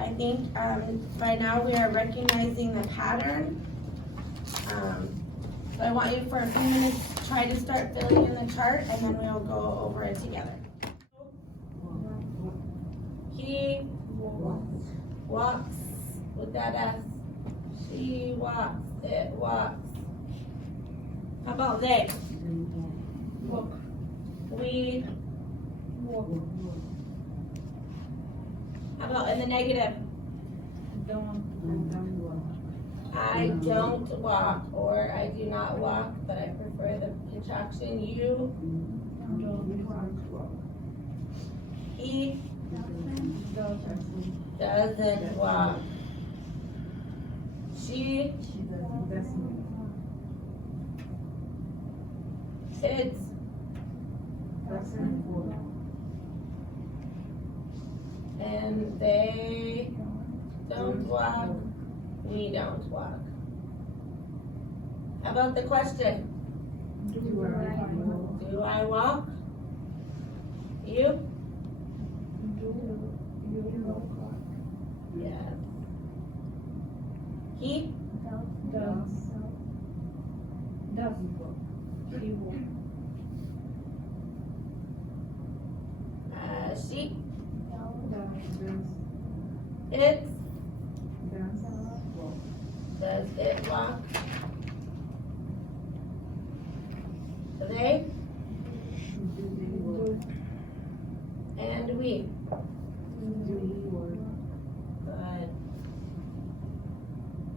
I think by now we are recognizing the pattern. So I want you for a few minutes to try to start filling in the chart, and then we'll go over it together. He walks with that S. She walks, it walks. How about they? Walk. We. Walk. How about in the negative? Don't walk. I don't walk, or I do not walk, but I prefer the contraction. You. Don't walk. He Doesn't. doesn't walk. She. Doesn't. It's. Doesn't walk. And they don't walk. We don't walk. How about the question? Do I walk? Do I walk? You? Do you walk? Yes. He? Doesn't walk. He walks. She? Does. It? Does walk. Does it walk? They? Do they walk? And we? Do we walk? Good.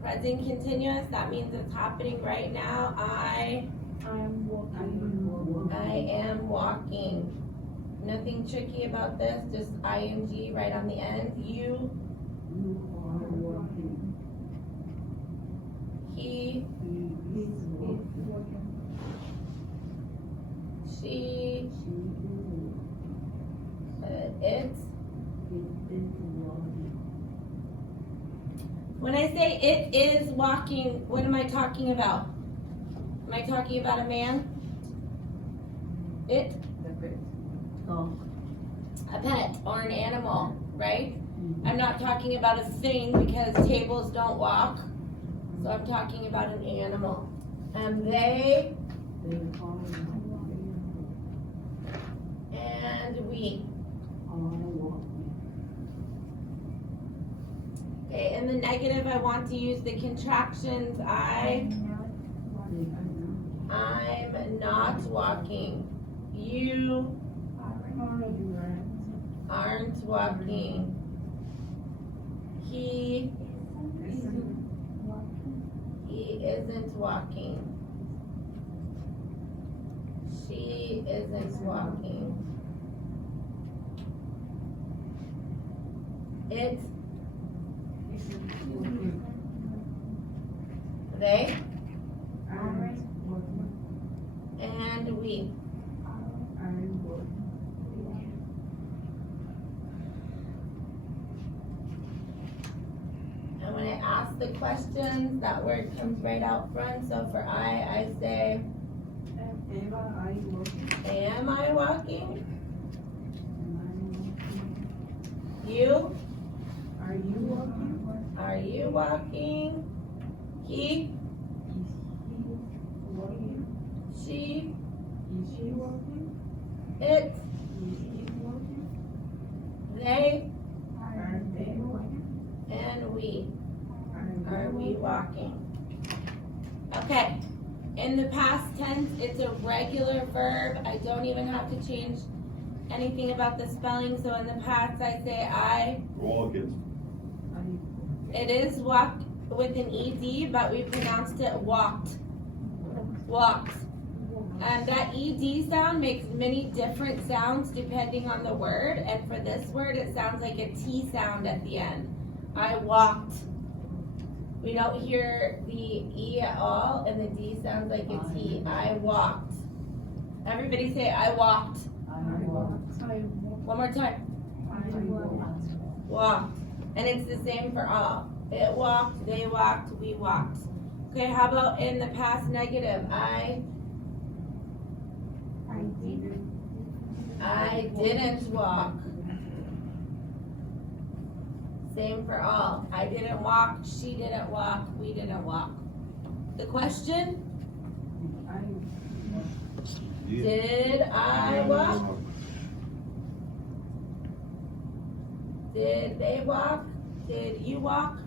Present continuous, that means it's happening right now. I am walking. I am walking. Nothing tricky about this, just ing right on the end. You are walking. He He is walking. she it It is walking. when I say it is walking, what am I talking about? Am I talking about a man? It? The pet. A pet or an animal, right? I'm not talking about a thing because tables don't walk. So I'm talking about an animal. And they They are and we. walking. Okay, in the negative I want to use the contractions. I'm not walking. You aren't walking. He isn't walking. She isn't walking. It, they, and we. And when I ask the questions, that word comes right out front. So for I say, am I walking? You? Are you walking? Are you walking? He? Walking? She? Is she walking? It? Is he walking? They? Are they walking? And we. Are they we walking? Okay. In the past tense, it's a regular verb. I don't even have to change anything about the spelling. So in the past, I say I. Roll kids. It is walk with an ed, but we pronounced it walked. Walked. And that ed sound makes many different sounds depending on the word. And for this word, it sounds like a T sound at the end. I walked. We don't hear the E at all, and the D sounds like a T. I walked. Everybody say, I walked. One more time. Walked. And it's the same for all. It walked, they walked, we walked. Okay, how about in the past negative? I didn't walk. Same for all. I didn't walk, she didn't walk, we didn't walk. The question? Did I walk? Did they walk? Did you walk?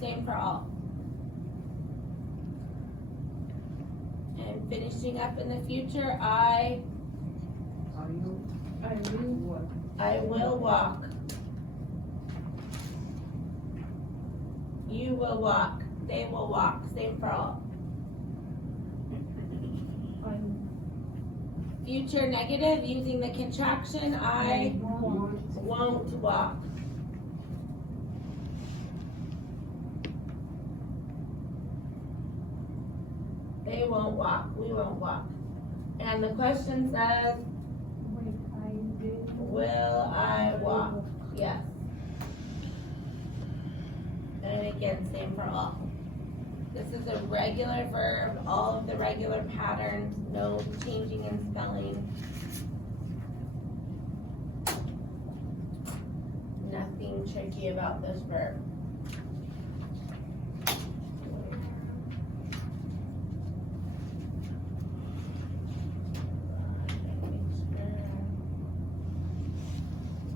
Same for all. And finishing up in the future, I will walk. You will walk. They will walk. Same for all. Future negative using the contraction, I won't walk. They won't walk. We won't walk. And the question says, will I walk? Yes. And again, same for all. This is a regular verb, all of the regular patterns, no changing in spelling. Nothing tricky about this verb.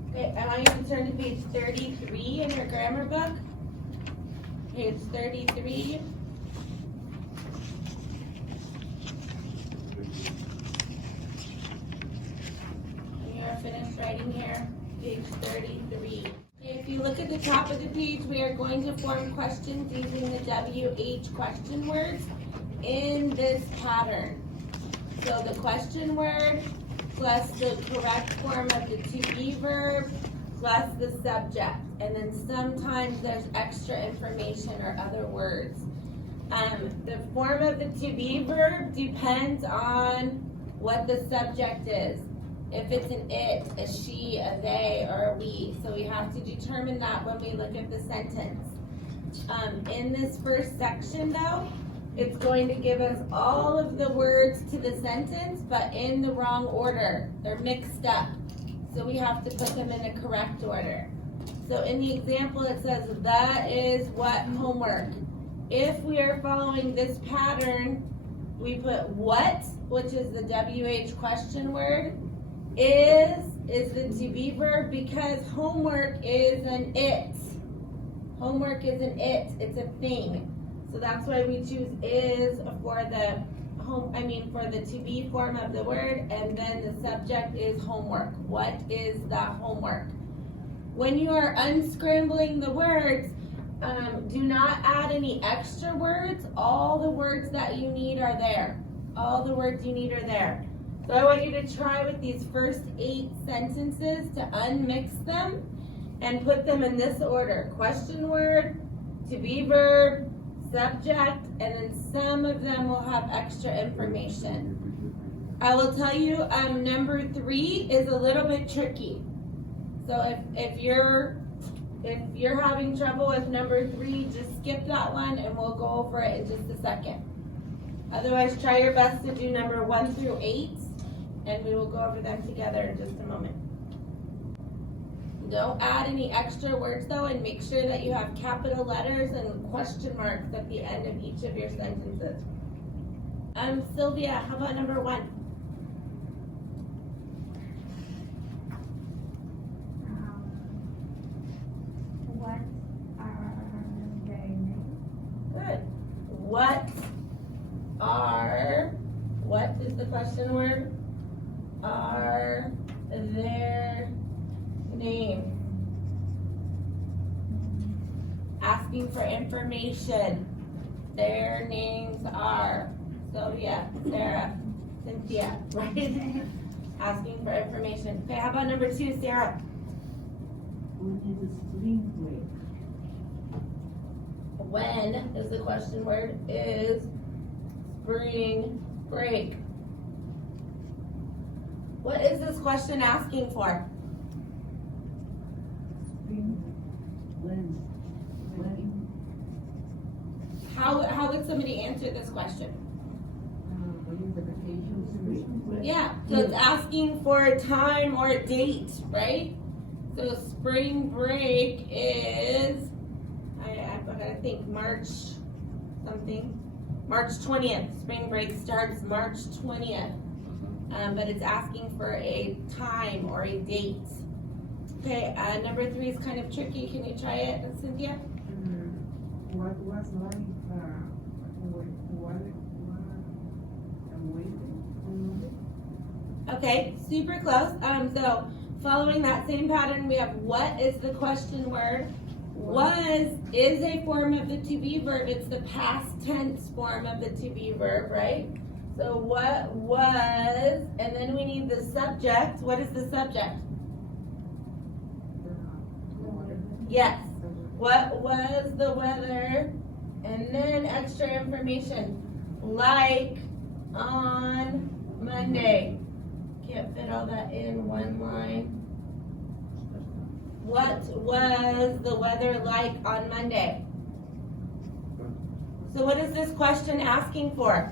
Okay, I want you to turn to page 33 in your grammar book. Page 33. Finished writing here, page 33. If you look at the top of the page, we are going to form questions using the WH question words in this pattern. So the question word plus the correct form of the to be verb plus the subject. And then sometimes there's extra information or other words. The form of the to be verb depends on what the subject is. If it's an it, a she, a they, or a we. So we have to determine that when we look at the sentence. In this first section though, it's going to give us all of the words to the sentence, but in the wrong order. They're mixed up. So we have to put them in a correct order. So in the example it says, that is what homework. If we are following this pattern, we put what, which is the WH question word, is the to be verb because homework is an it. Homework is an it. It's a thing. So that's why we choose is for the for the to be form of the word, and then the subject is homework. What is the homework? When you are unscrambling the words, do not add any extra words. All the words that you need are there. All the words you need are there. So I want you to try with these first 8 sentences to unmix them and put them in this order. Question word, to be verb, subject, and then some of them will have extra information. I will tell you number 3 is a little bit tricky. So if you're having trouble with number 3, just skip that one and we'll go over it in just a second. Otherwise, try your best to do number 1 through 8. And we will go over them together in just a moment. Don't add any extra words though, and make sure that you have capital letters and question marks at the end of each of your sentences. Sylvia, how about number 1? What are their names? Good. What is the question word? Are their names? Asking for information. Their names are Sylvia, Sarah, Cynthia, right? Asking for information. Okay, how about number 2, Sarah? When is the spring break? When is the question word? Is spring break. What is this question asking for? Spring. When? How would somebody answer this question? When is the vacation? Spring. Yeah, so it's asking for a time or a date, right? So spring break is, I think March something. March 20th. Spring break starts March 20th. But it's asking for a time or a date. Okay, number 3 is kind of tricky. Can you try it, Cynthia? What was like Okay, super close. So following that same pattern, we have what is the question word. Was is a form of the to be verb. It's the past tense form of the to be verb, right? So what was, and then we need the subject. What is the subject? Yes. What was the weather? And then extra information. Like on Monday. Can't fit all that in one line. What was the weather like on Monday? So what is this question asking for?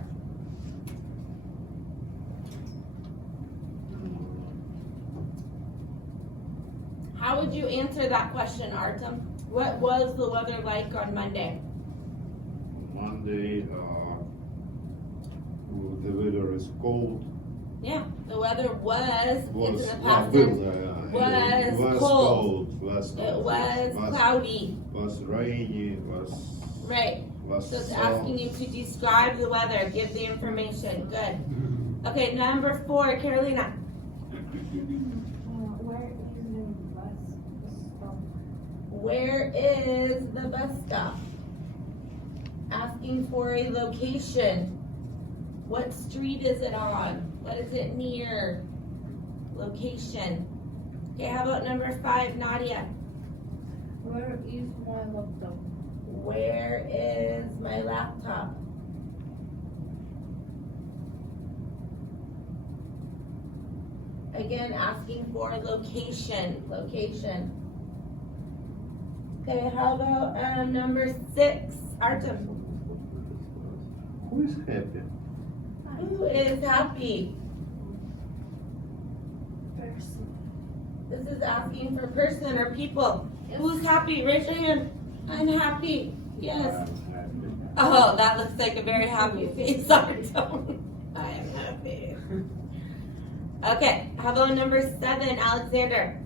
How would you answer that question, Artem? What was the weather like on Monday? Monday, the weather is cold. Yeah, the weather was Was it's in the past tense. Was cold. Was It was cloudy. Was rainy. Was Right. Was So it's sun. asking you to describe the weather, give the information. Good. Okay, number 4, Carolina. where is the bus stop? Where is the bus stop? Asking for a location. What street is it on? What is it near? Location. Okay, how about number 5, Nadia? Where is my laptop? Where is my laptop? Again, asking for location. Location. Okay, how about number 6, Artem? Who is happy? Who is happy? Person. This is asking for person or people. Who's happy? Raise your hand. I'm happy. Yes. I'm happy. Oh, that looks like a very happy face, Artem. I am happy. Okay, how about number 7, Alexander?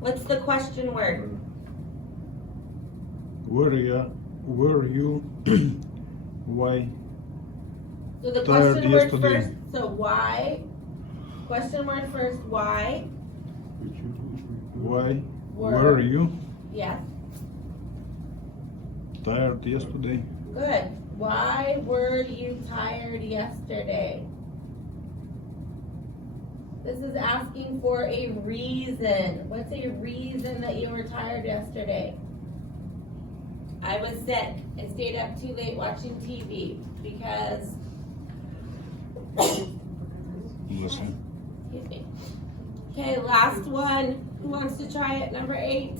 What's the question word? Were you why So the Tired question word yesterday. first, so why? Question word first, why? were you Yes, tired yesterday? good. Why were you tired yesterday? This is asking for a reason. What's a reason that you were tired yesterday? I was sick. I stayed up too late watching TV because, Listen. excuse me. Okay, last one. Who wants to try it? Number 8.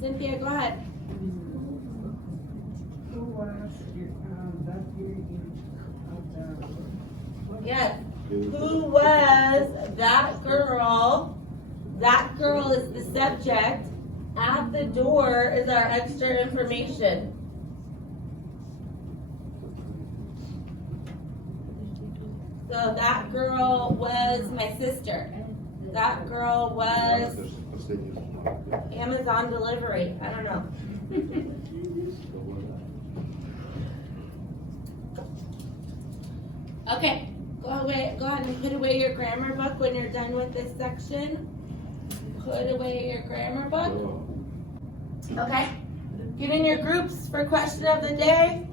Cynthia, go ahead. Who was that year in Yes. Who was that girl? That girl is the subject. At the door is our extra information. So that girl was my sister. That girl was Amazon delivery. I don't know. Okay, go ahead and put away your grammar book when you're done with this section. Put away your grammar book. Okay, get in your groups for question of the day.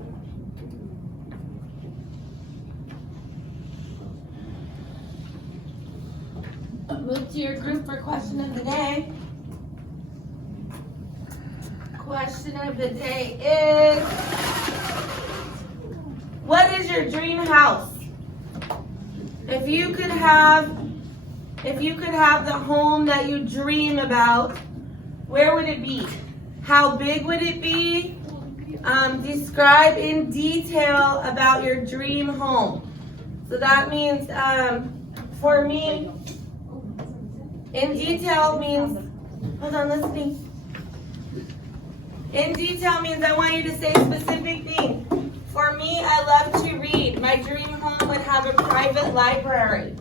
Move to your group for question of the day. Question of the day is, what is your dream house? If you could have the home that you dream about, where would it be? How big would it be? Describe in detail about your dream home. So that means, for me, in detail means, hold on, listening. In detail means I want you to say specific things. For me, I love to read. My dream home would have a private library.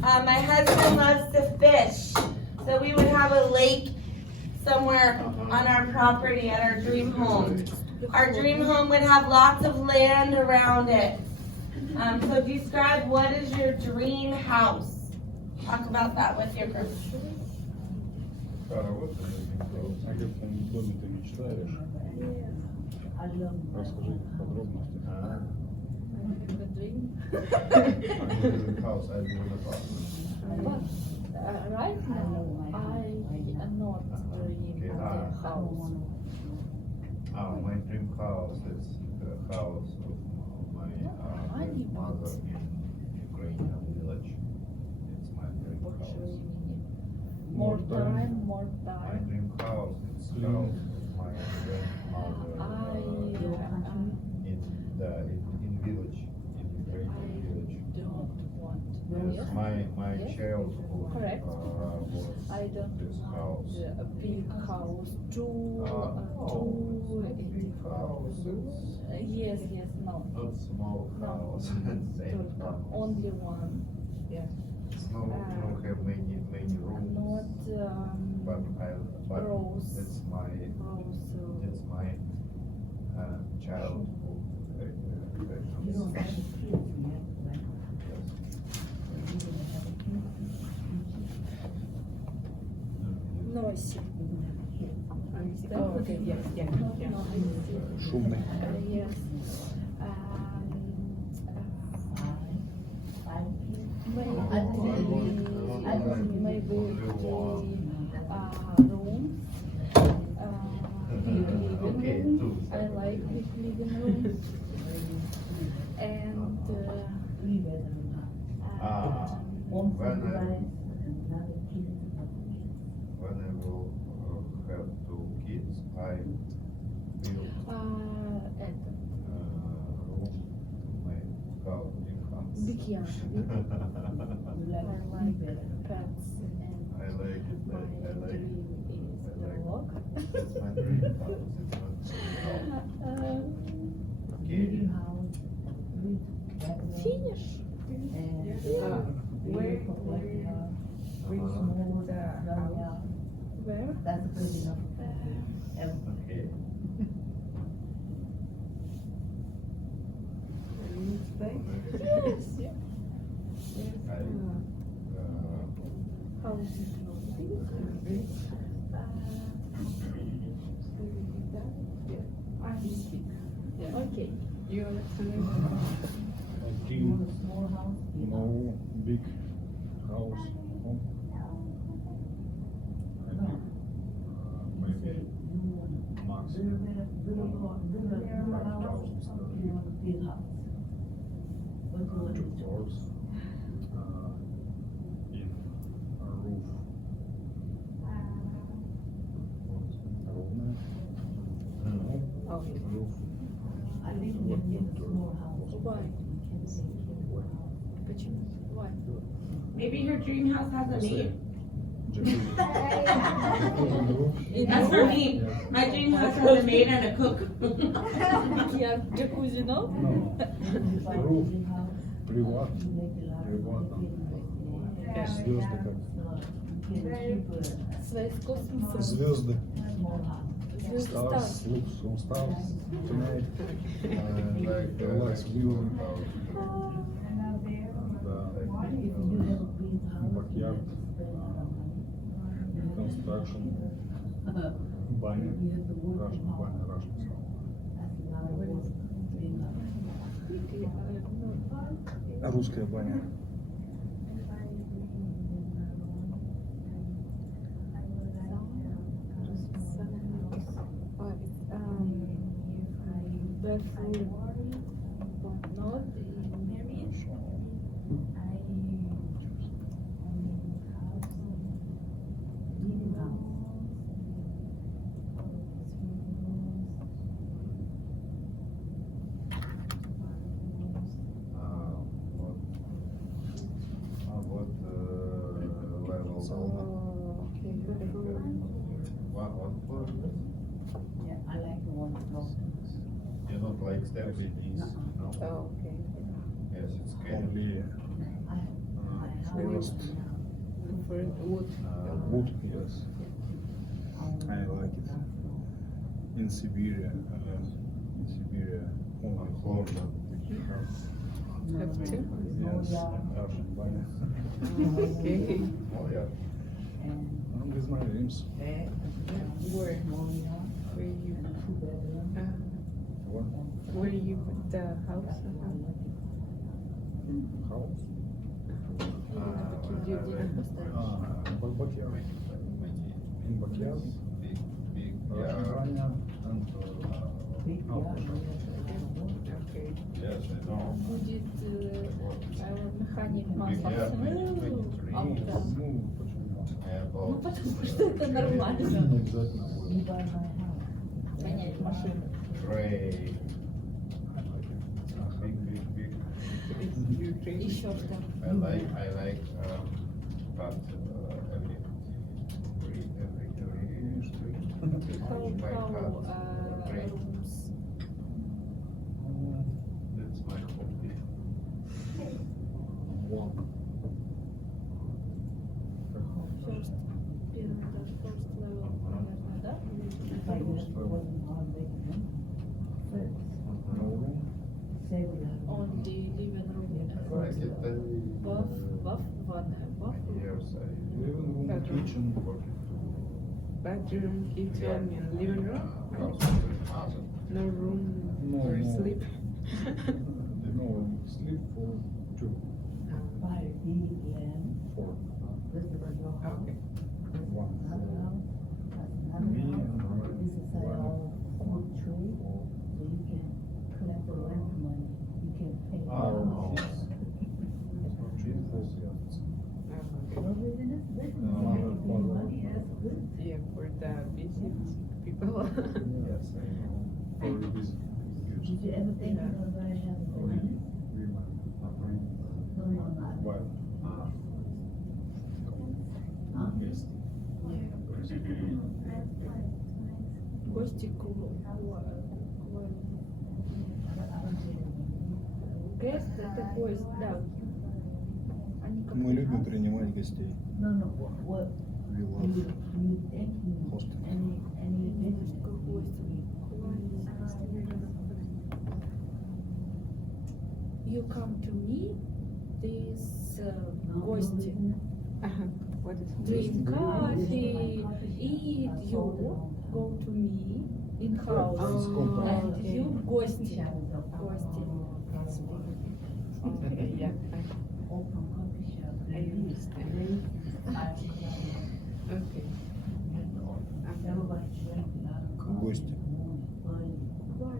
My husband loves to fish. So we would have a lake somewhere on our property at our dream home. Our dream home would have lots of land around it. So describe what is your dream house. Talk about that with your group. О каком доме ты мечтаешь? Расскажи подробности. House, I live in a house. Right now, I am not in the house. My dream house is the house of my mother in Ukrainian village. It's my dream house. More time. My dream house is house of my grandmother in village, in Ukrainian village. Don't want. Yes, my childhood Correct. was I don't this want house. a big house. Too Big house. It's yes, no. not small house. Same house. Only one. It's no have many rooms. Not But rows. it's my childhood. Noisy. Okay, yeah. Шумный. Yes. Maybe room. Okay, two. I like big living room. And When I will have 2 kids, I will room my house in house. big yard. I like pets and I like it. my I like dream it. is I the like walk. It's my dream house. It's not house. Okay. Finish. Where Where? That's good enough. Okay. Yes. I, How is it? Okay. I dream no big house home. I dream maybe maximum 2 floors in a roof. Ровная. Roof. Why? Почему? Why? Maybe her dream house has a maid. Jacuzzi. That's for me. My dream house has a maid and a cook. Yeah, jacuzzi, no? No. Roof. Приватно. Звезды как. Связь с космосом. Звезды. Звезды Stars. стар. Look, some stars. Tonight. like Relax view. Да. Backyard. Construction. Баня. Russian баня. Russian sauna. Русская баня. Bathroom, but not in marriage. like steps. No. Oh, okay. Yes, it's scary. Only forest, For wood. wood, yes. I like it. In Siberia, only Close. Have to? yes, Russian banner. Okay. Oh yeah. And with my dreams. Where you What? where you put the house? House? Где Backyard. In backyard, Big, Russian yeah. banner and outdoor. Okay. Yes, I know. Будет механик Big, масла. yeah, 23. Ну, почему? Ну, потому что это нормально. Не обязательно. Гонять машину. Gray. Big. Еще что? I like but every How gray. rooms? That's my hobby. One. First, первый этаж, first level, наверное, да? No room. On the living room. Like it, Buff, ванная, buff. yes, Living room, Bedroom. kitchen. Bedroom, kitchen, and living room. No room No, for no. sleep. No, sleep for two. Four. Okay. One. Me and my Oh, Yeah, for the visit people. yes, I know. for visit. Did you ever think of Wife. Guest. Гости Guest это гость, да. Они как Мы любим принимать гостей. No, no, what We you love thinking? hosting. Any business? You come to me, this гости. What is Drink coffee, eat, you go to me in house. Oh, And okay. you гости. Гости. Okay, yeah, Open coffee shop. I understand. Okay. Everybody drinking out of Гости. Quiet, да,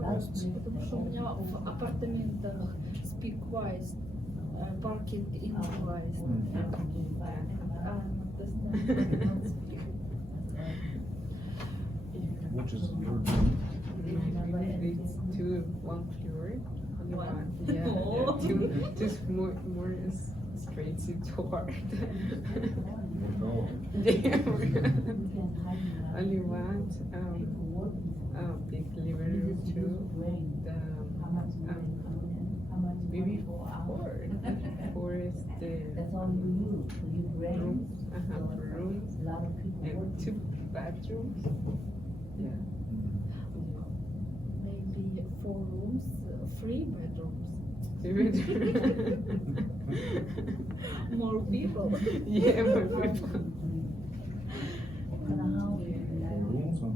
quiet. Потому что у меня в апартаментах speak quiet, parking in quiet. Which is your dream? It's too long period. Only What? one. Yeah, Oh. yeah, too just more straight to hard. No. Only one big living room too. Maybe four is the That's all you use. So you bring rooms. Rooms a lot of people and 2 bathrooms. Yeah. Maybe 4 rooms, 3 bedrooms. 2 bedrooms. More people. Yeah, more people. What kind of house? Rooms and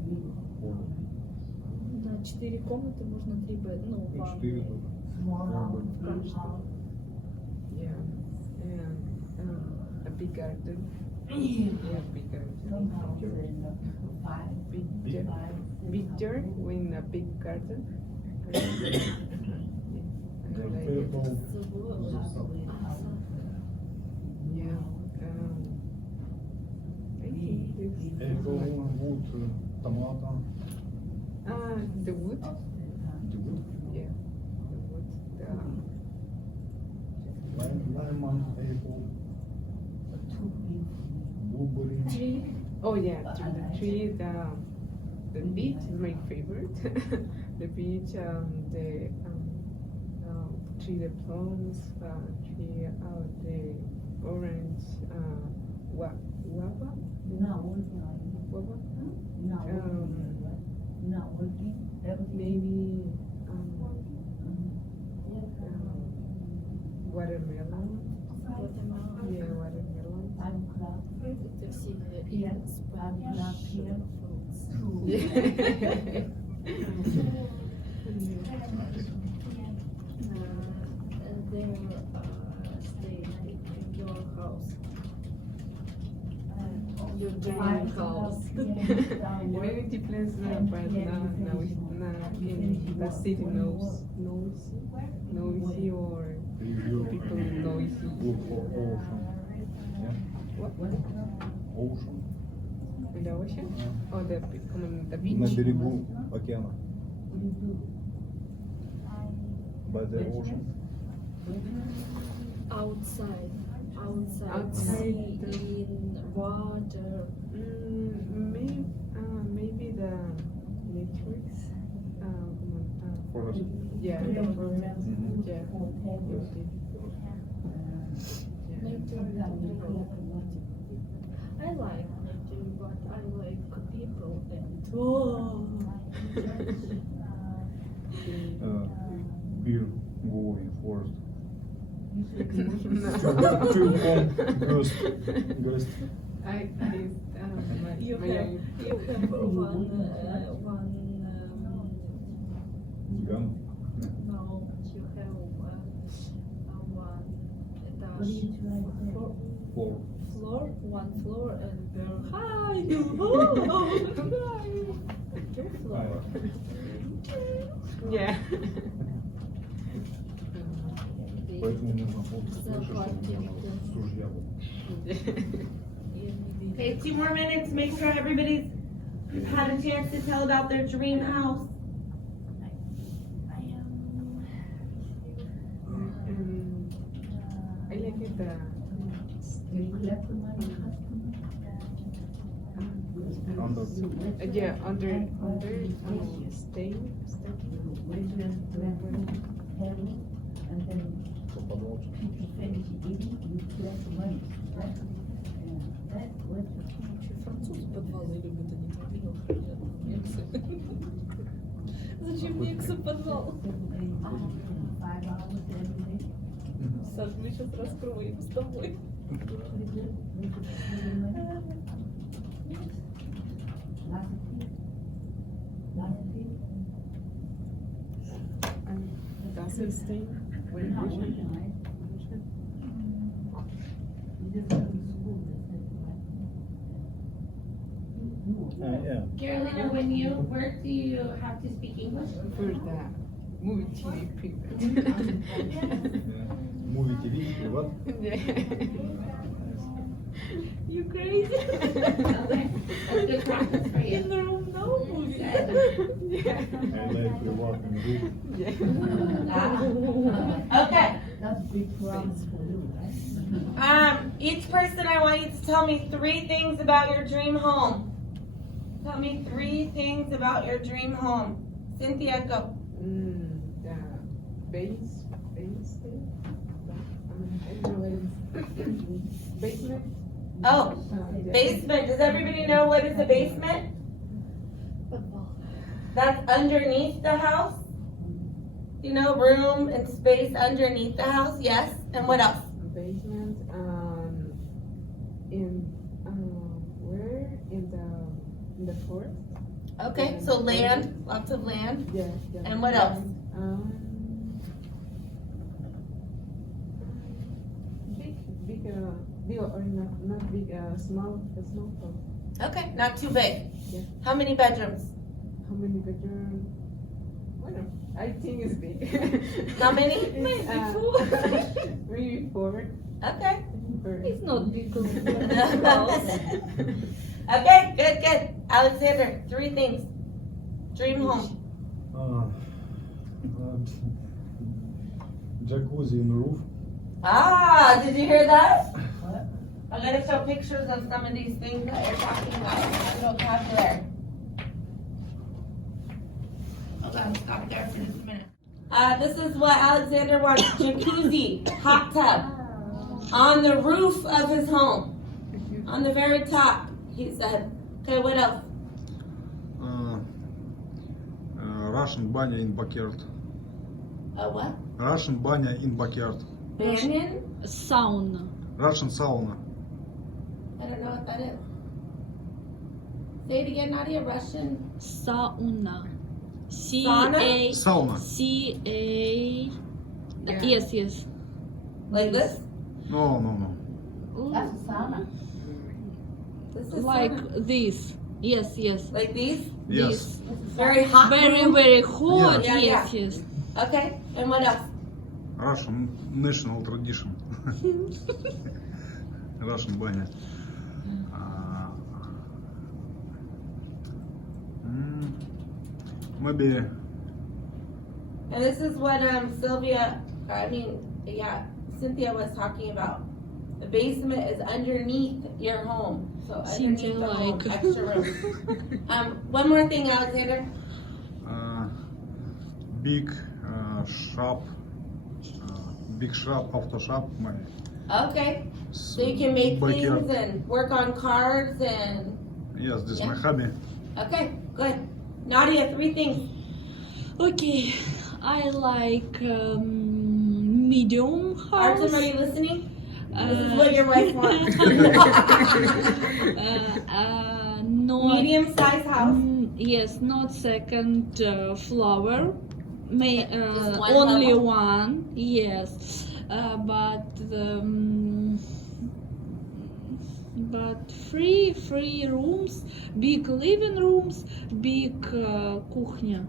four. На 4 комнаты можно 3 бед, ну, Ну, ванну. 4 тоже. Small house, Каждый. big house. Yeah. And a big garden. Yeah, big garden. Some houses in the 5, Big, 5, 6 big dirt with a big garden. Yeah. I like it. Purple. Yeah. I think this. Apple, wood, tomato. The wood. The wood. Yeah. The wood. Lemon, apple, blueberry. Tree. Oh yeah, the tree. the beach is my favorite. The beach, the tree, the plums, tree, the orange, guava, You're not working, are you? guava, You're not working. You're not working. Everything. maybe watermelon. Guatemala. Yeah, watermelon. 5 o'clock. Это все Yeah. Spanish fruits. Yeah. And they stay in your house. Your dream house. Maybe depends, but now in the city noisy or You people noisy. look for ocean. Yeah? What? Ocean. In the ocean? Or the the На beach? берегу океана. By the ocean. Outside. Outside. Sea, in water. Maybe the matrix. Forest. Yeah, the forest. Mhm. Yeah. I like nature, but I like people and Beer go in forest. No. To home guest. you my have one Gun. no, you have one What are you etage trying to say? Floor. one floor and girl hi you two floor. Yeah. Поэтому нужно фото Захватим. с ружья. Okay, 2 more minutes. Make sure everybody's had a chance to tell about their dream house. I like it. You collect the money, Under. Yeah, under stay. and then Попадался. people finish eating, you collect the money. That's what Французы подвалы любят, они там вино хранят. Немцы. Зачем немцы подвал? 5 hours every day. Саш, мы сейчас раскроем с тобой. Does it stay? What is it? Yeah. Carolina, when you work, do you have to speak English? For the movie TV people. Movie TV, приват. You crazy? That's good practice for you. In the room, no movie. Yeah. I like приват in room. Yeah. Okay. That's big promise for you, right? Each person, I want you to tell me 3 things about your dream home. Tell me 3 things about your dream home. Cynthia, go. The base. I don't know what it is. Basement. Oh, Yeah. basement. Does everybody know what is a basement? Подвал. That's underneath the house. You know, room and space underneath the house. Yes. And what else? Basement. In where in the forest. Okay, so land, lots of land. Yeah. Yeah. And what else? Big or not big, small house. Okay, not too big. Yeah. How many bedrooms? How many bedrooms? Well, I think it's big. How many? Maybe maybe 4. Okay. It's not because of the house. Okay, good. Alexander, 3 things. Dream home. Jacuzzi in the roof. Ah, did you hear that? What? I'm gonna show pictures of some of these things that you're talking about. Vocabulary. I'll stop there for just a minute. This is what Alexander wants. Jacuzzi, hot tub. On the roof of his home. On the very top, he said. Okay, what else? Russian banya in backyard. What? Russian banya in backyard. Banyan? Sauna. Russian sauna. I don't know what that is. Say it again, Nadia. Russian? Sauna. Sauna? Sauna. C-A... Yes. Like this? No. That's a sauna. This is Like sauna. this. Yes. Like these? Yes. Very hot. Very, room? very hot. Yeah. Yes. Okay, and what else? Russian national tradition. Russian banya. Maybe And this is what Cynthia was talking about. The basement is underneath your home. So underneath Cynthia the home, like. extra room. One more thing, Alexander. big shop, auto shop. Okay, so you can make backyard. things and work on cars and, Yes, this is my Yeah. hobby. okay, good. Nadia, 3 things. Okay. I like medium house. Artem, are you listening? This is Uh, what your wife wants. Not Medium-sized house. Yes, not second floor. Just one Only level? one. Yes, but three rooms, big living rooms, big кухня.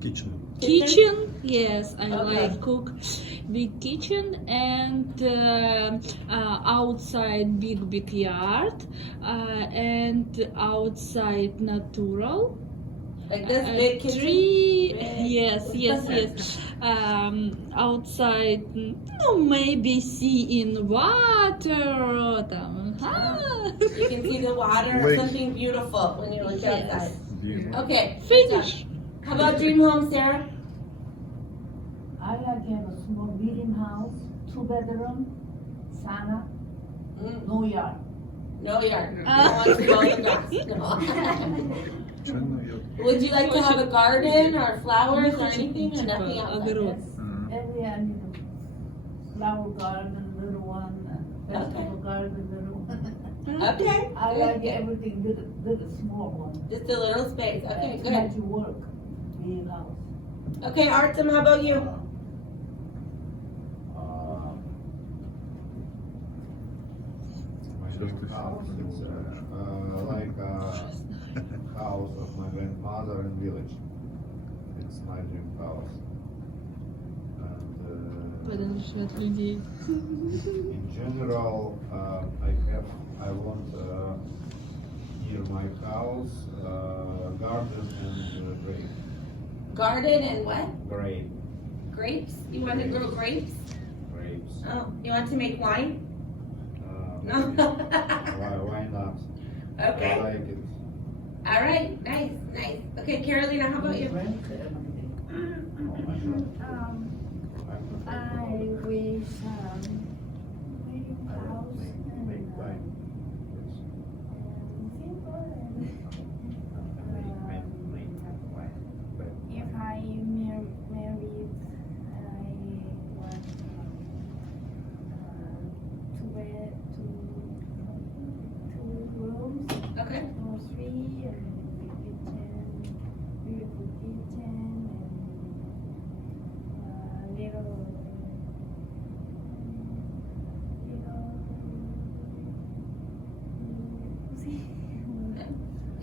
Kitchen. Kitchen, yes, I Okay. like cook. Big kitchen and outside big yard and outside natural. Like this big kitchen. Tree, Big. yes. Outside, maybe see in water. Там, You can see the water or Lake. something beautiful when you look Yes. outside. Yeah. Okay. Finish. How about dream home, Sarah? I like to have a small medium house, 2 bedroom, sauna, no yard. No yard. You don't want to mow the grass. No. Would you like to have a garden or flowers or anything or nothing outside? Огород. Every I need a flower garden, little one, vegetable garden, little one. Okay. I like everything, little small one. Just a little space. Okay, good. Like to work, big house. Okay, Artem, how about you? My dream house, it's like house of my grandmother in village. It's my dream house. And Подальше от людей. in general, I want near my house garden and grape. Garden and what? Grape. Grapes? You want to grow grapes? Grapes. Oh, you want to make wine? No. Why not? I Okay. like it. All right. Nice. Okay, Carolina, how about you? Oh my God. I wish medium house Make time. if I married, I want two rooms Okay. or 3 and kitchen, beautiful kitchen and little.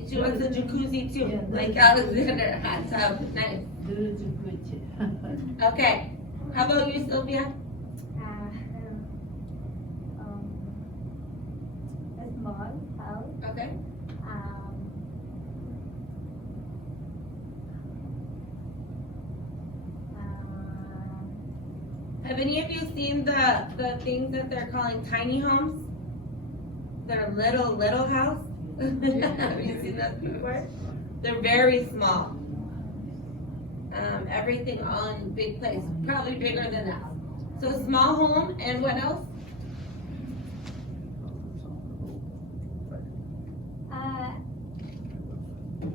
She wants a jacuzzi too, Yeah, like that's- Alexander, hot tub. Nice. Little jacuzzi. Okay. How about you, Sylvia? A small house. Okay. Have any of you seen the things that they're calling tiny homes? They're little house. Have you seen that before? They're very small. everything all in big place, probably bigger than that. So small home, and what else?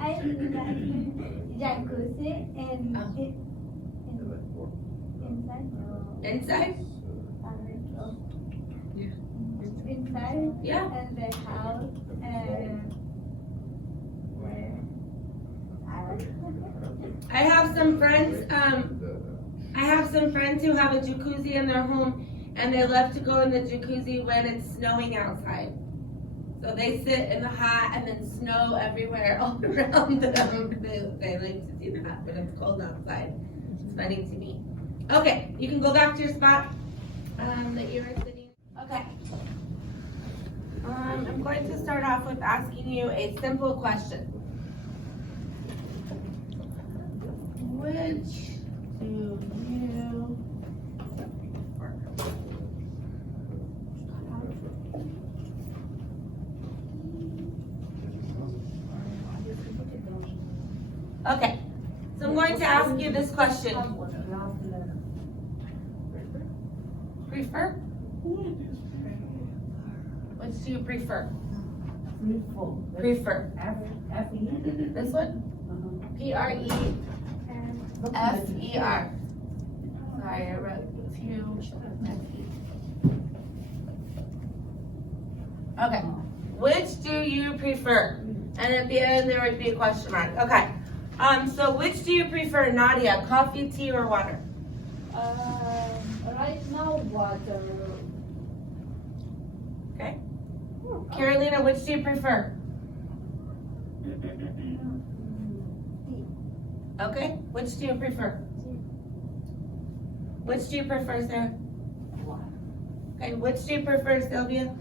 I like jacuzzi and inside. Inside? Inside. Yeah. And the house and I have some friends, who have a jacuzzi in their home, and they love to go in the jacuzzi when it's snowing outside. So they sit in the hot and then snow everywhere all around them. They like to do that when it's cold outside. It's funny to me. Okay, you can go back to your spot that you were sitting. Okay. I'm going to start off with asking you a simple question. Which do you Okay, so I'm going to ask you this question. Prefer? Which do you prefer? Prefer. This one? P-R-E-F-E-R. Sorry, I wrote 2 F-E. Okay, which do you prefer? And at the end there would be a question mark. Okay, so which do you prefer, Nadia? Coffee, tea, or water? Right now, water. Okay. Carolina, which do you prefer? Okay, which do you prefer? Which do you prefer, Sarah? Okay, which do you prefer, Sylvia?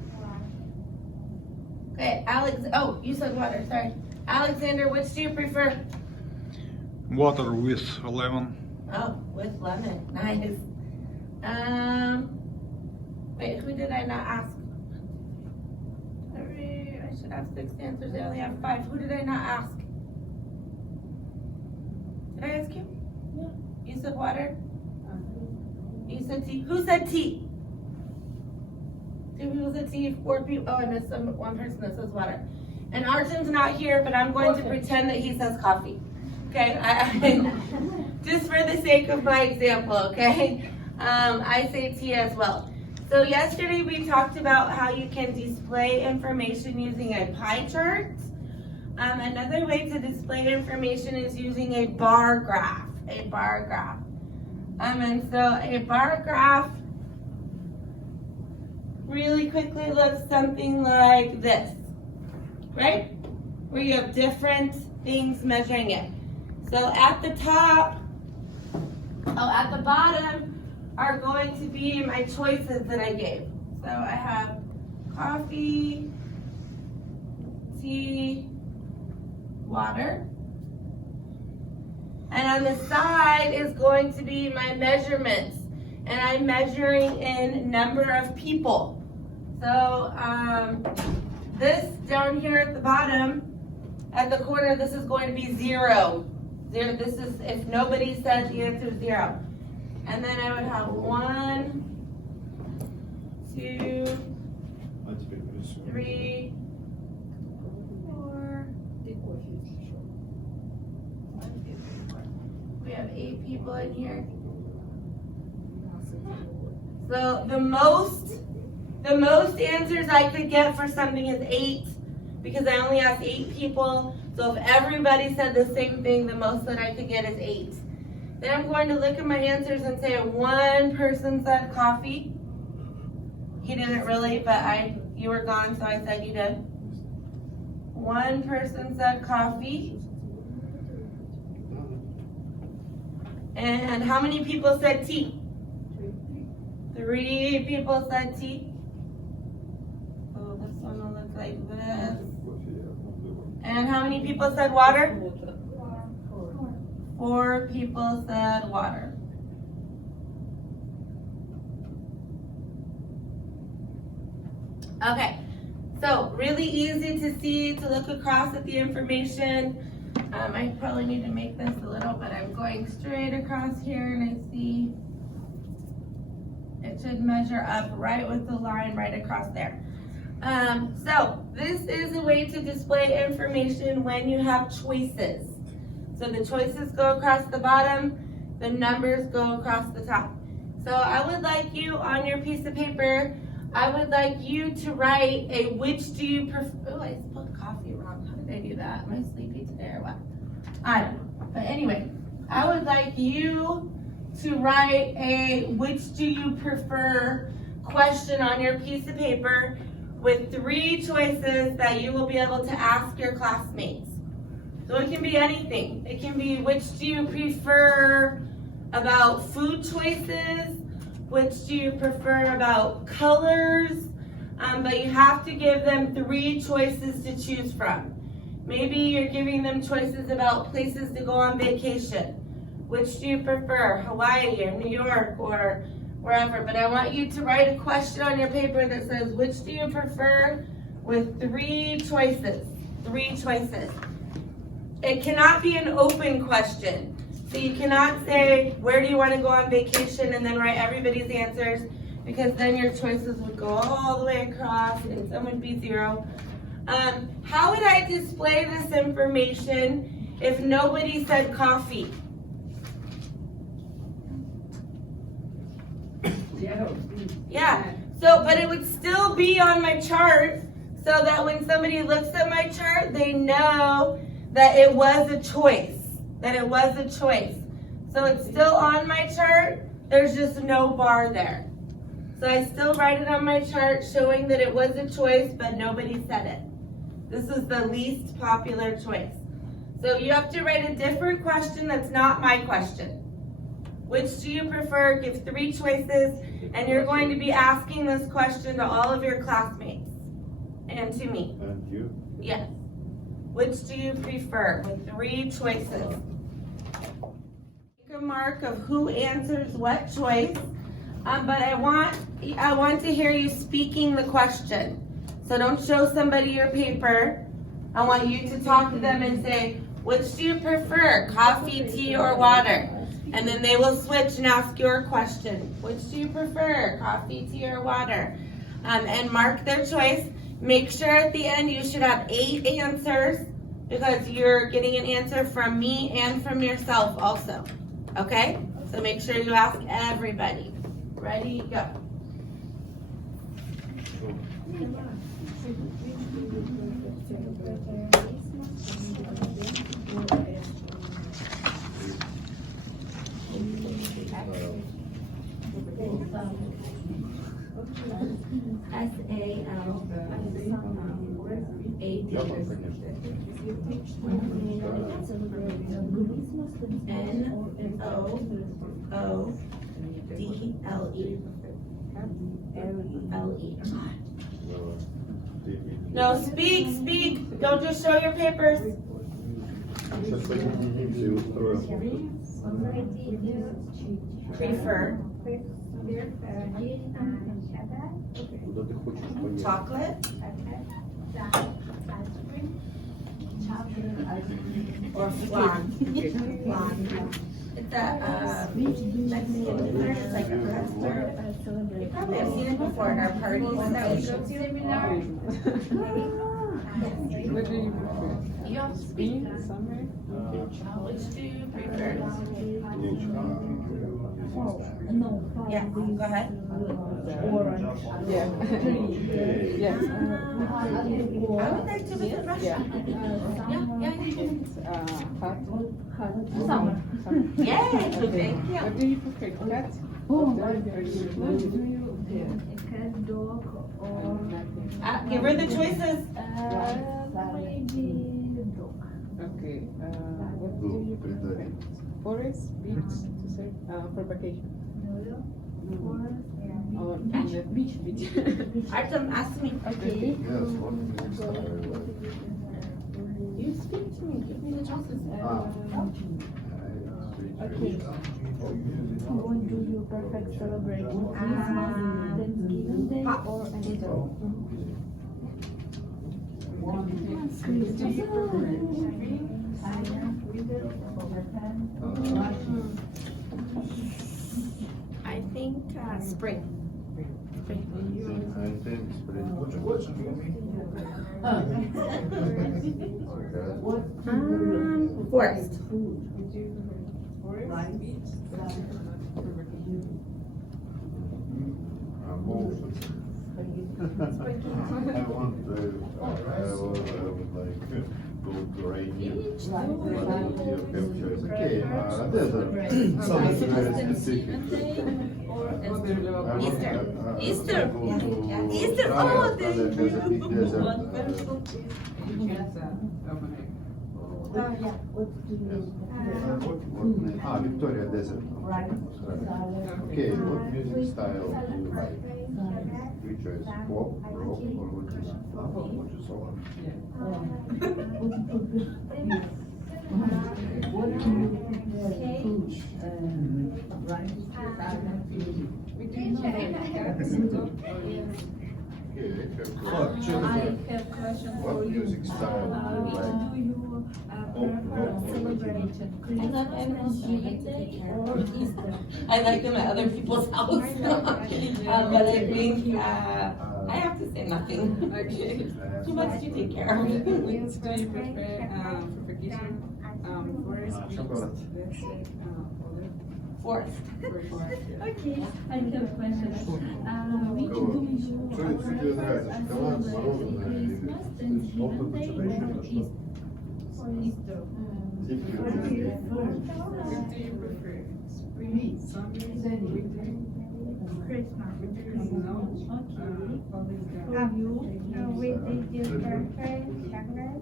Okay, oh, you said water, sorry. Alexander, which do you prefer? Water with lemon. Oh, with lemon, nice. Wait, who did I not ask? I should have 6 answers, I only have 5. Who did I not ask? Did I ask you? Yeah. You said water? You said tea? Who said tea? 2 people said tea, 4 people, oh, I missed one person that says water. And Arjun's not here, but I'm going to pretend that he says coffee. Okay, just for the sake of my example, okay? I say tea as well. So yesterday we talked about how you can display information using a pie chart. Another way to display information is using a bar graph. And so a bar graph really quickly looks something like this, right? Where you have different things measuring it. So at the bottom are going to be my choices that I gave. So I have coffee, tea, water. And on the side is going to be my measurements. And I'm measuring in number of people. So this down here at the bottom, at the corner, this is going to be 0. This is if nobody said the answer is 0. And then I would have 1, 2, 3, 4. We have 8 people in here. So the most answers I could get for something is 8, because I only asked 8 people. So if everybody said the same thing, the most that I could get is 8. Then I'm going to look at my answers and say 1 person said coffee. He didn't really, but you were gone, so I said you did. 1 person said coffee. And how many people said tea? 3 people said tea. Oh, this one will look like this. And how many people said water? 4 people said water. Okay, so really easy to see, to look across at the information. I probably need to make this a little, but I'm going straight across here and I see it should measure up right with the line right across there. So this is a way to display information when you have choices. So the choices go across the bottom, the numbers go across the top. So I would like you on your piece of paper, I would like you to write a which do you prefer. Oh, I spilled coffee wrong. How did I do that? Am I sleepy today or what? I don't know. But anyway, I would like you to write a which do you prefer question on your piece of paper with 3 choices that you will be able to ask your classmates. So it can be anything. It can be which do you prefer about food choices, which do you prefer about colors, but you have to give them 3 choices to choose from. Maybe you're giving them choices about places to go on vacation. Which do you prefer, Hawaii or New York or wherever? But I want you to write a question on your paper that says, which do you prefer, with 3 choices, 3 choices. It cannot be an open question. So you cannot say, where do you want to go on vacation, and then write everybody's answers, because then your choices would go all the way across and some would be 0. How would I display this information if nobody said coffee? Yeah, so, but it would still be on my chart so that when somebody looks at my chart, they know that it was a choice, So it's still on my chart, there's just no bar there. So I still write it on my chart showing that it was a choice, but nobody said it. This is the least popular choice. So you have to write a different question that's not my question. Which do you prefer? Give 3 choices, and you're going to be asking this question to all of your classmates and to me. And you? Yes. Which do you prefer, with 3 choices? Make a mark of who answers what choice, but I want to hear you speaking the question. So don't show somebody your paper. I want you to talk to them and say, which do you prefer, coffee, tea, or water? And then they will switch and ask your question. Which do you prefer, coffee, tea, or water? And mark their choice. Make sure at the end you should have 8 answers, because you're getting an answer from me and from yourself also. Okay? So make sure you ask everybody. Ready, go. N-O-O-D-L-E. No, speak. Don't just show your papers. Prefer. Chocolate. Or flan. It's a Mexican dessert. It's like a custard. You probably have seen it before at our parties that we go to. What do you prefer? You don't speak. Somewhere? Which do you prefer? Yeah, go ahead. Yeah. Yes. I would like to visit Russia. Yeah. Hot. Summer. Yay, Okay. thank you. What do you prefer, cat? Cat, dog, or Give her the choices. maybe dog. Okay. What do you prefer? Forest, beach, to say, for vacation. Or beach. Artem, ask me. Okay. You speak to me. Give me the choices. Okay. When do you perfect celebrate Christmas, Thanksgiving Day, or any day? Christmas. Spring. I think spring. Forest. I would like go to rainy. Okay, desert. Something very specific. Easter. Easter. Oh, Victoria Desert. Okay, what music style do you like? Which choice? Pop, rock, or what do you like? What you saw? What do you prepare food? I have question for What you. music style do you like? Do you celebrate Christmas or Easter? I like them at other people's house. But I think I have to say nothing. Okay. Too much to take care of. Which do you prefer propagation, forest, Chocolate. desert, Forest. Okay, I have a question. Which do you Что тебе нравится? Шоколад, мороженое или Christmas, Thanksgiving Day or Easter? What do you prefer? Spring, summer, winter, Christmas. winter, snow, With the chocolate, chocolate,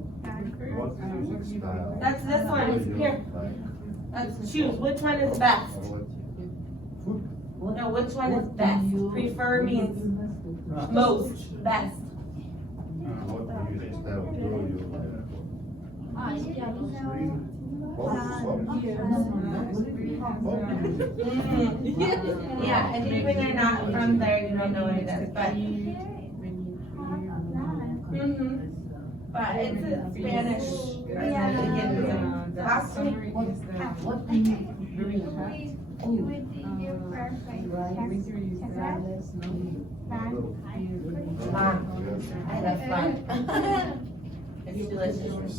What music style? That's this one. do you Here. like? Let's choose. Which one is best? Food? No, which one is best? Prefer means most. Best. What music style do you like? Yeah, and even when you're not from there, you don't know what it is. But but it's a Spanish. Last week. What do you prepare? With the winter is chocolate, I love fun. It's delicious.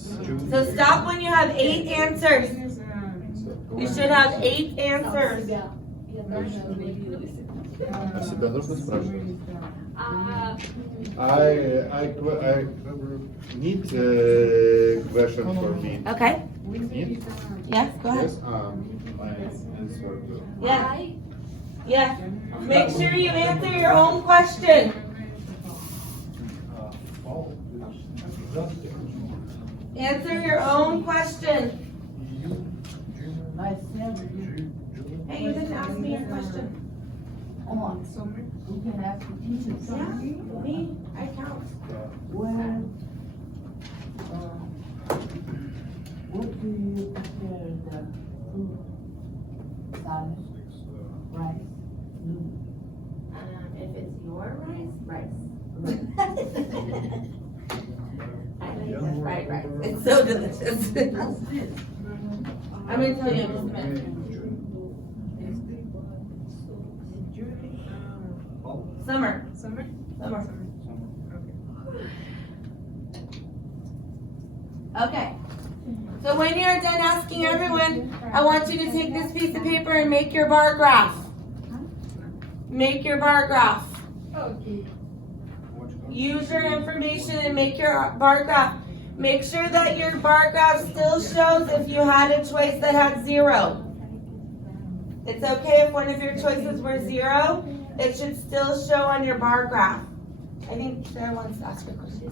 So stop when you have 8 answers. You should have 8 answers. А себя нужно спрашивать? I need question for me. Okay. Need? Yes, go ahead. Yes, my answer. Yes. Yes. Make sure you answer your own question. Answer your own question. Myself. Hey, you didn't ask me a question. On. You can ask the teacher. Yeah, me, I count. Well, what do you prepare the food? Salad, rice, noodles. If it's your rice. I like the fried rice. It's so delicious. I'm gonna tell you in just a minute. Summer. Summer? Summer. Okay. So when you're done asking everyone, I want you to take this piece of paper and make your bar graph. Make your bar graph. Okay. Use your information and make your bar graph. Make sure that your bar graph still shows if you had a choice that had 0. It's okay if one of your choices were 0. It should still show on your bar graph. I think Sarah wants to ask a question.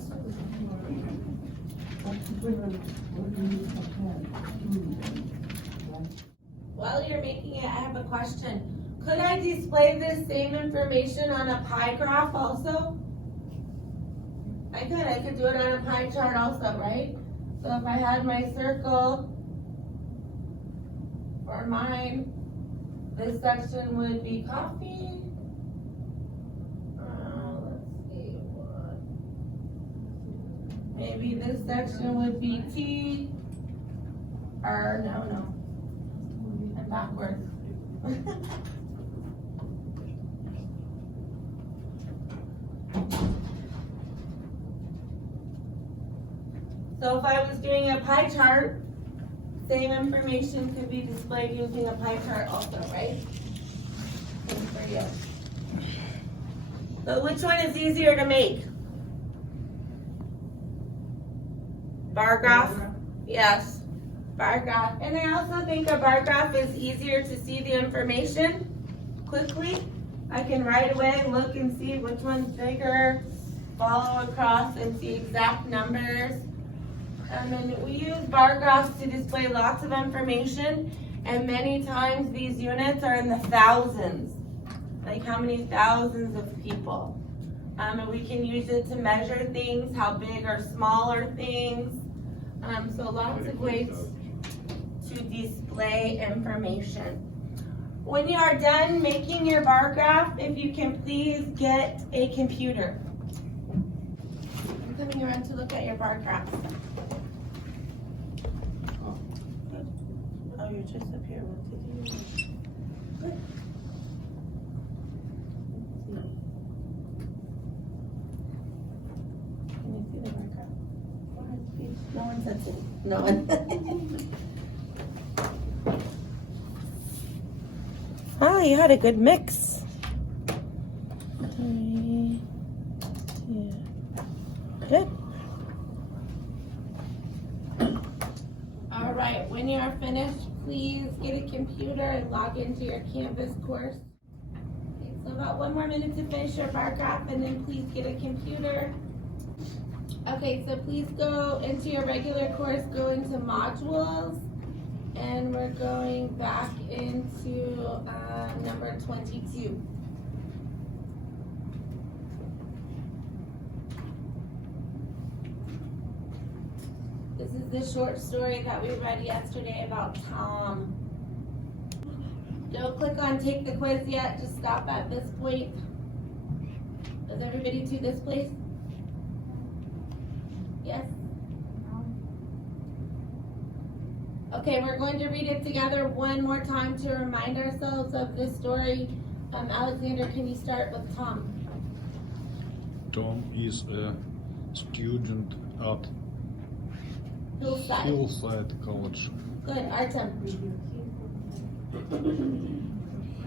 While you're making it, I have a question. Could I display this same information on a pie graph also? I could do it on a pie chart also, right? So if I had my circle for mine, this section would be coffee. Let's see what. Maybe this section would be tea. Or no. I'm backwards. was doing a pie chart, same information could be displayed using a pie chart also, right? Same for you. But which one is easier to make? Bar graph? Yes, bar graph. And I also think a bar graph is easier to see the information quickly. I can right away look and see which one's bigger, follow across and see exact numbers. And we use bar graphs to display lots of information, and many times these units are in the thousands. Like how many thousands of people. And we can use it to measure things, how big or small are things. So lots of ways to display information. When you are done making your bar graph, if you can please get a computer. I'm coming around to look at your bar graph. Oh, you're just up here. What did you do? Good. Can you see the bar graph? Go ahead, please. No one said so. No one. Oh, you had a good mix. 3, 2. Good. All right, when you are finished, please get a computer and log into your Canvas course. Okay, so about 1 more minute to finish your bar graph, and then please get a computer. Okay, so please go into your regular course, go into modules, and we're going back into number 22. This is the short story that we read yesterday about Tom. Don't click on take the quiz yet, just stop at this point. Is everybody to this place? Yes? Okay, we're going to read it together one more time to remind ourselves of this story. Alexander, can you start with Tom? Tom is a student at Hillside College. Good, Artem.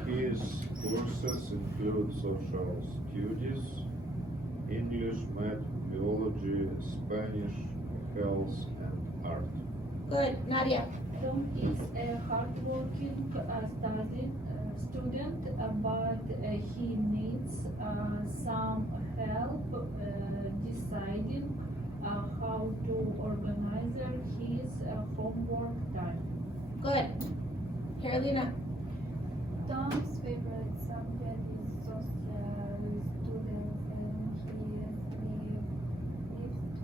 His courses include social studies, English, math, biology, Spanish, health, and art. Good, Nadia. Tom is a hardworking student, but he needs some help deciding how to organize his homework time. Good. Carolina. Tom's favorite subject is social students, and his least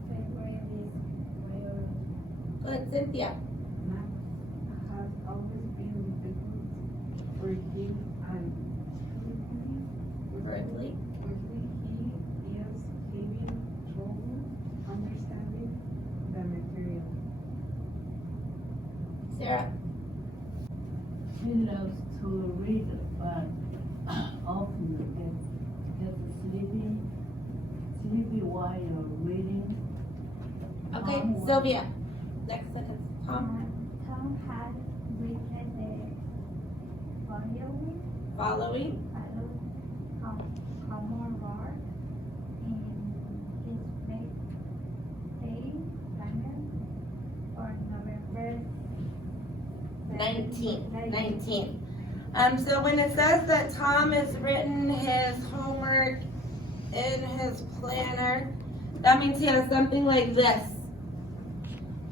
favorite is biology. Good, Cynthia. Math has always been difficult for him, and Berkeley. he is having trouble understanding the material. Sarah. She loves to read, but often gets sleepy while reading. Okay, Sylvia. Next sentence. Tom. Tom had written the Following. homework in his day planner for November 19. So when it says that Tom has written his homework in his planner, that means he has something like this,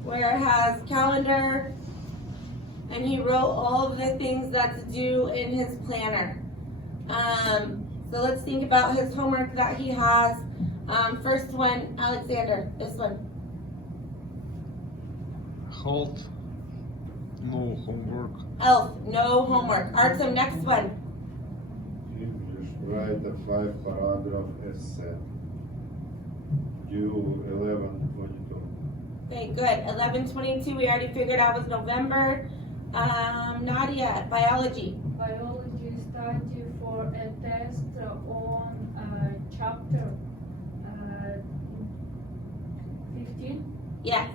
where it has calendar, and he wrote all of the things that's due in his planner. So let's think about his homework that he has. First one, Alexander, this one. Halt. No homework. Elf, no homework. Artem, next one. English, write a 5-paragraph essay. Due 11/22. Okay, good. 11/22, we already figured out was November. Nadia, biology. Biology study for a test on chapter 15. Yes.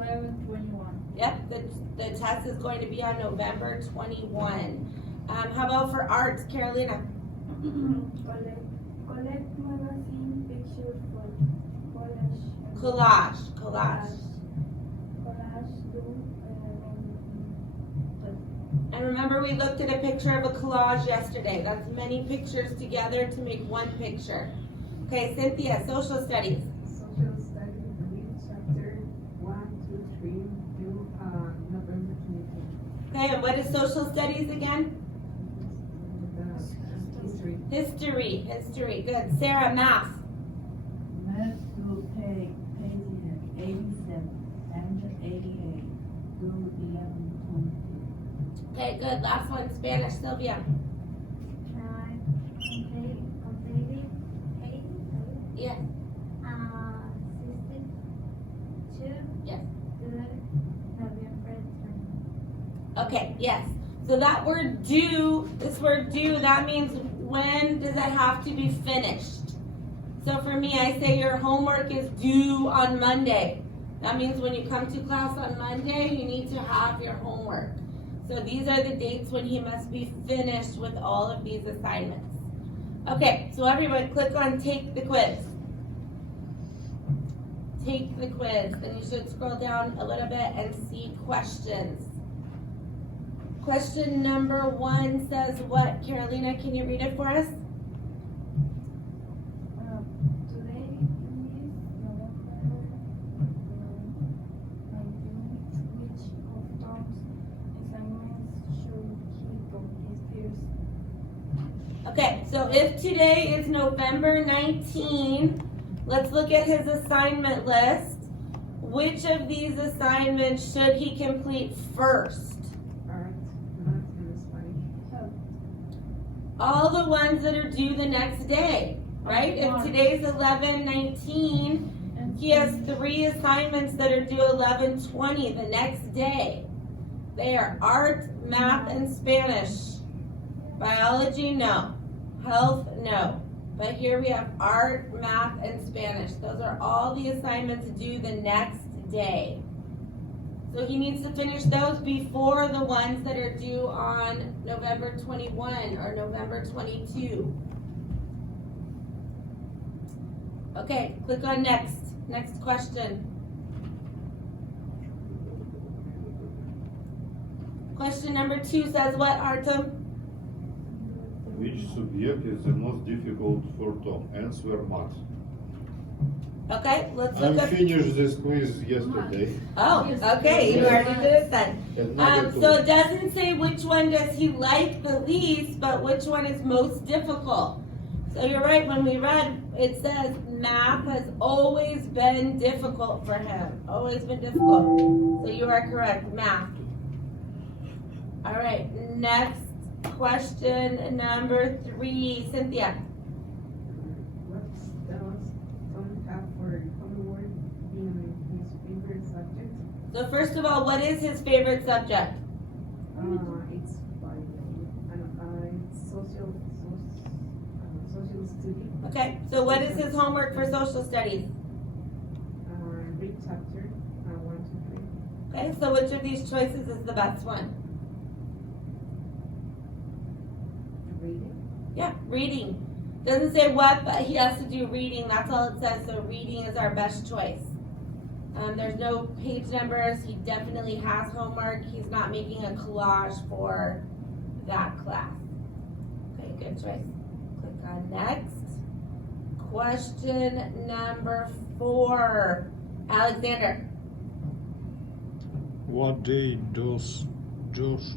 11/21. Yep, the test is going to be on November 21. How about for arts, Carolina? Collect magazine pictures for college. Collage. Collage do And remember, we looked at a picture of a collage yesterday. That's many pictures together to make one picture. Okay, Cynthia, social studies. Social studies, read chapter 1, 2, 3, due November 22. Okay, and what is social studies again? History. History, good. Sarah, math. Math to take pages 87 and 88 to 11:20. Okay, good. Last one, Spanish, Sylvia. completed 8. Yes. 62. Yes. Good. November 20. Okay, yes. So that word due, this word due, that means when does it have to be finished? So for me, I say your homework is due on Monday. That means when you come to class on Monday, you need to have your homework. So these are the dates when he must be finished with all of these assignments. Okay, so everyone click on take the quiz. Take the quiz. Then you should scroll down a little bit and see questions. Question number 1 says what? Carolina, can you read it for us? Today is November 19. Which of Tom's assignments should he complete first? Okay, so if today is November 19, let's look at his assignment list. Which of these assignments should he complete first? Art, math, and Spanish. All the ones that are due the next day, right? If today's 11/19, he has 3 assignments that are due 11/20 the next day. They are art, math, and Spanish. Biology, no. Health, no. But here we have art, math, and Spanish. Those are all the assignments due the next day. So he needs to finish those before the ones that are due on November 21 or November 22. Okay, click on next. Next question. Question number 2 says what, Artem? Which subject is the most difficult for Tom? Answer math. Okay, let's I look up. finished this quiz yesterday. Oh, okay, you already did it then. And number So two. it doesn't say which one does he like the least, but which one is most difficult. So you're right, when we read, it says math has always been difficult for him. Always been difficult. So you are correct, math. All right, next question number 3, Cynthia. What does Tom have for homework in his favorite subject? So first of all, what is his favorite subject? It's it's social study. Okay, so what is his homework for social studies? Read chapter 1 to 3. Okay, so which of these choices is the best one? Reading. Yeah, reading. Doesn't say what, but he has to do reading. That's all it says. So reading is our best choice. There's no page numbers. He definitely has homework. He's not making a collage for that class. Okay, good choice. Click on next. Question number 4. Alexander. What day does Josh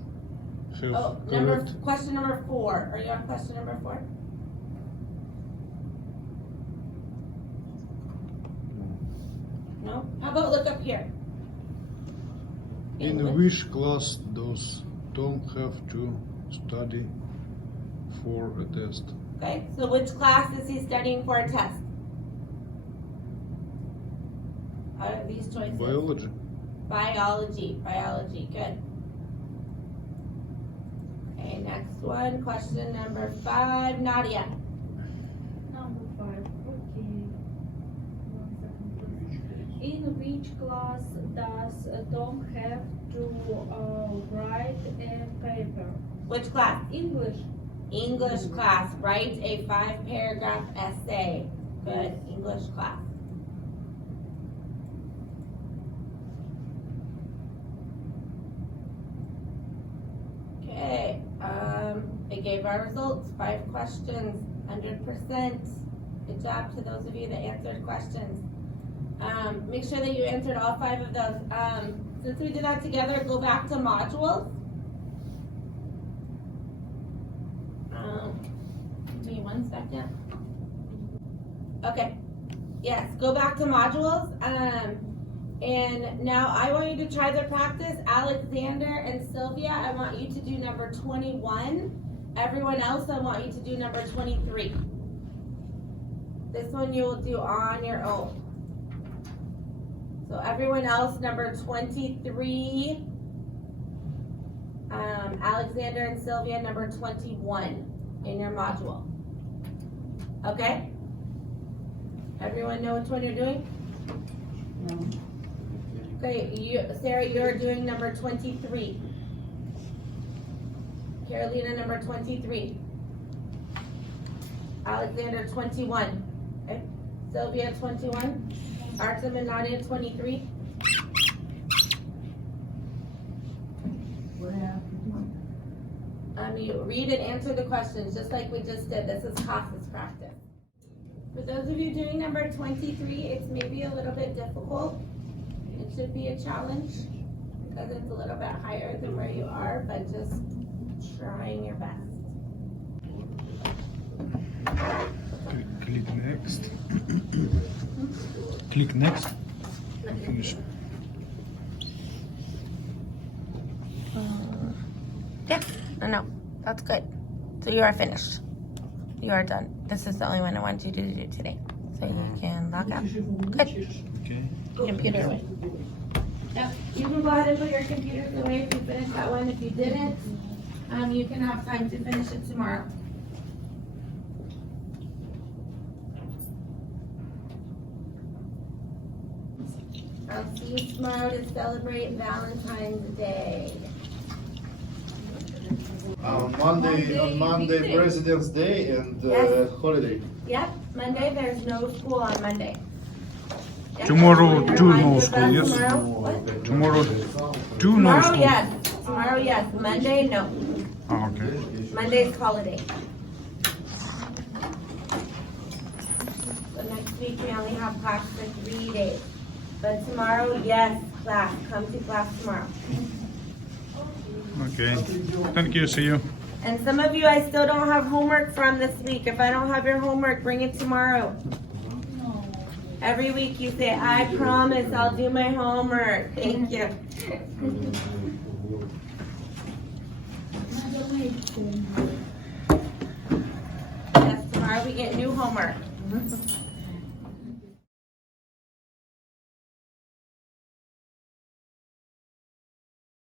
have Oh, correct? question number 4. Are you on question number 4? No? How about look up here? In which class does Tom have to study for a test? Okay, so which class is he studying for a test? Out of these choices? Biology. Biology, good. Okay, next one, question number 5, Nadia. Number 5. Okay. 1 second, please. In which class does Tom have to write a paper? Which class? English. English class. Write a 5-paragraph essay. Good. English class. Okay. I gave our results. 5 questions. 100%. Good job to those of you that answered questions. Make sure that you answered all 5 of those. Since we did that together, go back to modules. Give me 1 second. Okay. Yes, go back to modules. And now I want you to try the practice. Alexander and Sylvia, I want you to do number 21. Everyone else, I want you to do number 23. This one you will do on your own. So everyone else, number 23. Alexander and Sylvia, number 21 in your module. Okay? Everyone know which one you're doing? No. Okay, Sarah, you're doing number 23. Carolina, number 23. Alexander, 21. Okay. Sylvia, 21. Artem and Nadia, 23. What do I have to do? You read and answer the questions just like we just did. This is classes practice. For those of you doing number 23, it's maybe a little bit difficult. It should be a challenge because it's a little bit higher than where you are, but just trying your best. Click next. Click next. Finish. Yeah, no, that's good. So you are finished. You are done. This is the only one I want you to do today. So you can log out. Good. Okay. Computer away. Yep. You can go ahead and put your computers away if you finished that one. If you didn't, you can have time to finish it tomorrow. I'll see you tomorrow to celebrate Valentine's Day. On Monday, President's Day and Yes. holiday. Yep, Monday, there's no school on Monday. Yep. Tomorrow, Remind too, you no of school, that yes? Tomorrow, what? Tomorrow, two no Tomorrow, school. yes. Tomorrow, yes. Monday, no. Ah, okay. Monday's holiday. So next week, we only have class for 3 days. But tomorrow, yes, class. Come to class tomorrow. Okay. Thank you. See you. And some of you, I still don't have homework from this week. If I don't have your homework, bring it tomorrow. Every week you say, I promise I'll do my homework. Thank you. Yes, tomorrow we get new homework.